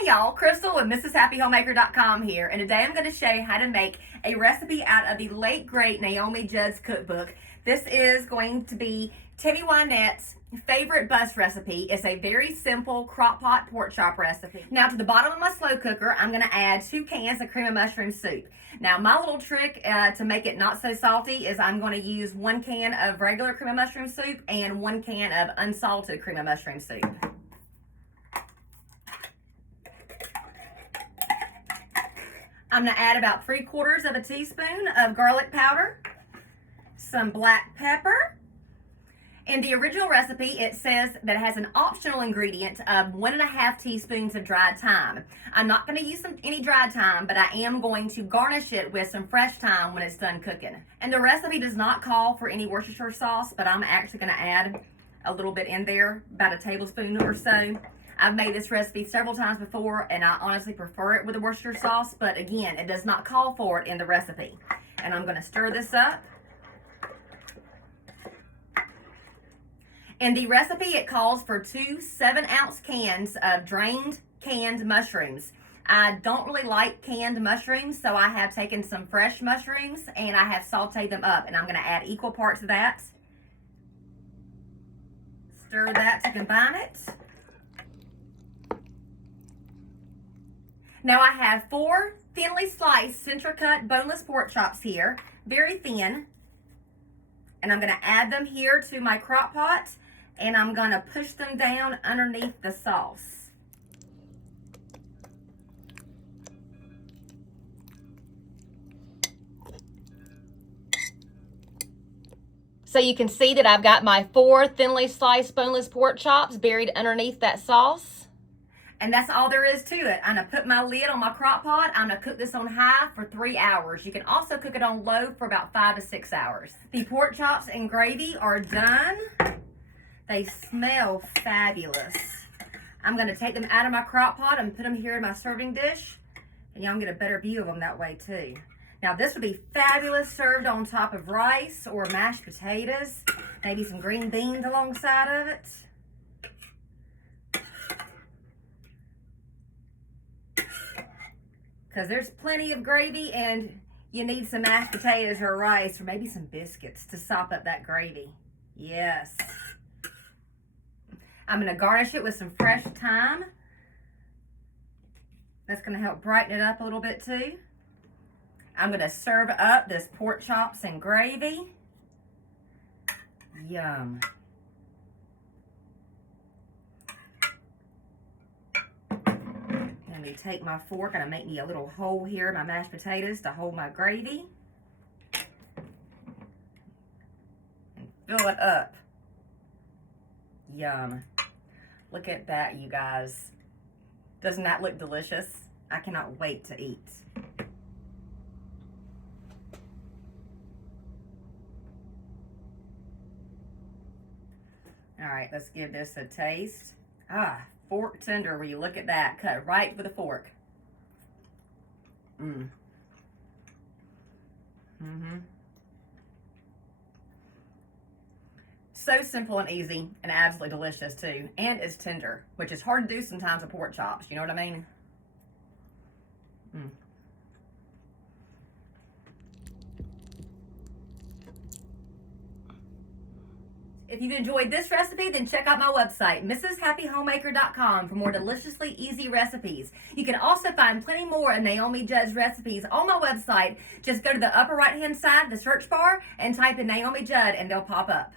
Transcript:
Hey y'all, Crystal with MrsHappyHomemaker.com here, and today I'm going to show you how to make a recipe out of the late great Naomi Judd's cookbook. This is going to be Tammy Wynette's favorite bus recipe. It's a very simple crock pot pork chop recipe. Now to the bottom of my slow cooker, I'm going to add 2 cans of cream of mushroom soup. Now my little trick to make it not so salty is I'm going to use 1 can of regular cream of mushroom soup and 1 can of unsalted cream of mushroom soup. I'm going to add about 3/4 teaspoon of garlic powder, some black pepper. In the original recipe, it says that it has an optional ingredient of 1.5 teaspoons of dried thyme. I'm not going to use any dried thyme, but I am going to garnish it with some fresh thyme when it's done cooking. And the recipe does not call for any Worcestershire sauce, but I'm actually going to add a little bit in there, about 1 tablespoon or so. I've made this recipe several times before, and I honestly prefer it with a Worcestershire sauce, but again, it does not call for it in the recipe. And I'm going to stir this up. In the recipe, it calls for 2 7-ounce cans of drained canned mushrooms. I don't really like canned mushrooms, so I have taken some fresh mushrooms and I have sauteed them up, and I'm going to add equal parts of that. Stir that to combine it. Now I have 4 thinly sliced center cut boneless pork chops here, very thin. And I'm going to add them here to my crock pot, and I'm going to push them down underneath the sauce. So you can see that I've got my 4 thinly sliced boneless pork chops buried underneath that sauce. And that's all there is to it. I'm going to put my lid on my crock pot. I'm going to cook this on high for 3 hours. You can also cook it on low for about 5 to 6 hours. The pork chops and gravy are done. They smell fabulous. I'm going to take them out of my crock pot and put them here in my serving dish. And y'all can get a better view of them that way too. Now this would be fabulous served on top of rice or mashed potatoes. Maybe some green beans alongside of it. Because there's plenty of gravy, and you need some mashed potatoes or rice or maybe some biscuits to sop up that gravy. Yes. I'm going to garnish it with some fresh thyme. That's going to help brighten it up a little bit too. I'm going to serve up this pork chops and gravy. Yum. Let me take my fork and I make me a little hole here in my mashed potatoes to hold my gravy. And fill it up. Yum. Look at that, you guys. Doesn't that look delicious? I cannot wait to eat. All right, let's give this a taste. Fork tender, will you look at that? Cut right with a fork. So simple and easy and absolutely delicious too. And it's tender, which is hard to do sometimes with pork chops. You know what I mean? If you've enjoyed this recipe, then check out my website, MrsHappyHomemaker.com, for more deliciously easy recipes. You can also find plenty more of Naomi Judd's recipes on my website. Just go to the upper right-hand side of the search bar and type in Naomi Judd and they'll pop up.